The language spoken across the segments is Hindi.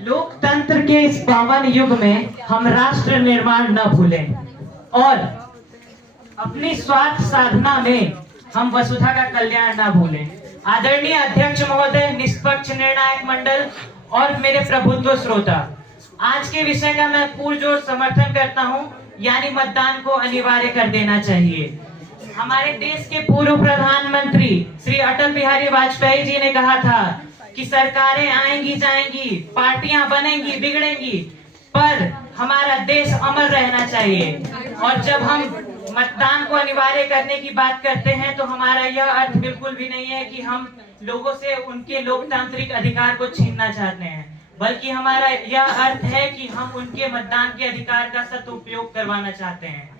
लोकतंत्र के इस पावन युग में हम राष्ट्र निर्माण न भूलें और अपनी स्वार्थ साधना में हम वसुधा का कल्याण न भूलें। आदरणीय अध्यक्ष महोदय, निष्पक्ष निर्णायक मंडल और मेरे प्रभुत्व श्रोता, आज के विषय का मैं पुरजोर समर्थन करता हूं, यानी मतदान को अनिवार्य कर देना चाहिए। हमारे देश के पूर्व प्रधानमंत्री श्री अटल बिहारी वाजपेयी जी ने कहा था कि सरकारें आएंगी जाएंगी, पार्टियां बनेंगी बिगड़ेंगी, पर हमारा देश अमर रहना चाहिए। और जब हम मतदान को अनिवार्य करने की बात करते हैं तो हमारा यह अर्थ बिल्कुल भी नहीं है कि हम लोगों से उनके लोकतांत्रिक अधिकार को छीनना चाहते हैं, बल्कि हमारा यह अर्थ है कि हम उनके मतदान के अधिकार का सदुपयोग करवाना चाहते हैं।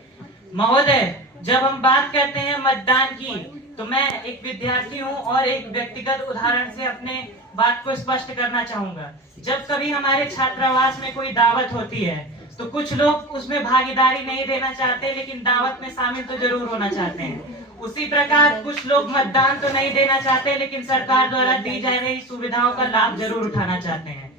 महोदय, जब हम बात करते हैं मतदान की, तो मैं एक विद्यार्थी हूं और एक व्यक्तिगत उदाहरण से अपने बात को स्पष्ट करना चाहूंगा। जब कभी हमारे छात्रावास में कोई दावत होती है तो कुछ लोग उसमें भागीदारी नहीं देना चाहते, लेकिन दावत में शामिल तो जरूर होना चाहते हैं। उसी प्रकार कुछ लोग मतदान तो नहीं देना चाहते, लेकिन सरकार द्वारा दी जा रही सुविधाओं का लाभ जरूर उठाना चाहते हैं।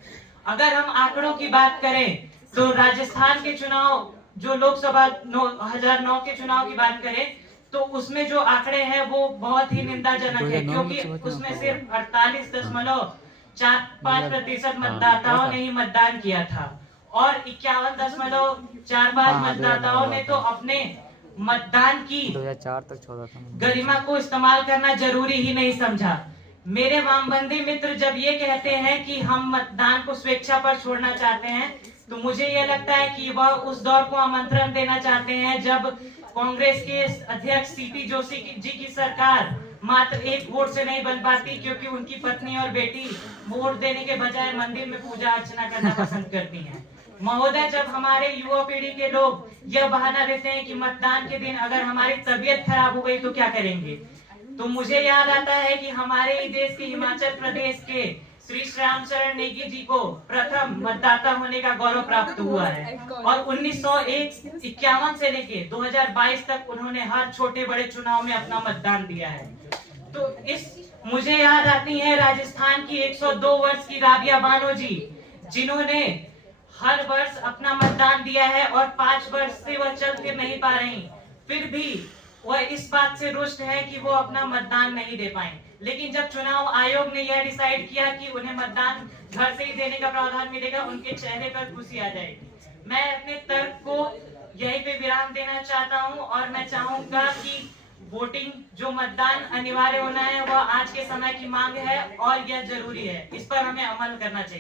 अगर हम आंकड़ों की बात करें तो राजस्थान के चुनाव, जो लोकसभा 2009 के चुनाव की बात करें, तो उसमें जो आंकड़े हैं वो बहुत ही निंदाजनक है, क्योंकि उसमें सिर्फ 48.45% मतदाताओं ने ही मतदान किया था और 51.45 मतदाताओं ने तो अपने मतदान की 2004 तक छोड़ा था गरिमा को इस्तेमाल करना जरूरी ही नहीं समझा। मेरे वामबंदी मित्र जब ये कहते हैं कि हम मतदान को स्वेच्छा पर छोड़ना चाहते हैं, तो मुझे यह लगता है कि वह उस दौर को आमंत्रण देना चाहते हैं जब कांग्रेस के अध्यक्ष सीपी जोशी जी की सरकार मात्र 1 वोट से नहीं बन पाती, क्योंकि उनकी पत्नी और बेटी वोट देने के बजाय मंदिर में पूजा अर्चना करना पसंद करती हैं। महोदय, जब हमारे युवा पीढ़ी के लोग यह बहाना देते हैं कि मतदान के दिन अगर हमारी तबीयत खराब हो गई तो क्या करेंगे, तो मुझे याद आता है कि हमारे ही देश के हिमाचल प्रदेश के श्री श्याम चरण नेगी जी को प्रथम मतदाता होने का गौरव प्राप्त हुआ है और 1951 से लेके 2022 तक उन्होंने हर छोटे बड़े चुनाव में अपना मतदान दिया है। तो मुझे याद आती है राजस्थान की 102 वर्ष की राबिया बानो जी, जिन्होंने हर वर्ष अपना मतदान दिया है और 5 वर्ष से वह चल फिर नहीं पा रही, फिर भी वह इस बात से रुष्ट है कि वो अपना मतदान नहीं दे पाए। लेकिन जब चुनाव आयोग ने यह डिसाइड किया कि उन्हें मतदान घर से ही देने का प्रावधान मिलेगा, उनके चेहरे पर खुशी आ जाएगी। मैं अपने तर्क को यहीं पे विराम देना चाहता हूं और मैं चाहूंगा कि वोटिंग, जो मतदान अनिवार्य होना है, वह आज के समय की मांग है और यह जरूरी है, इस पर हमें अमल करना चाहिए।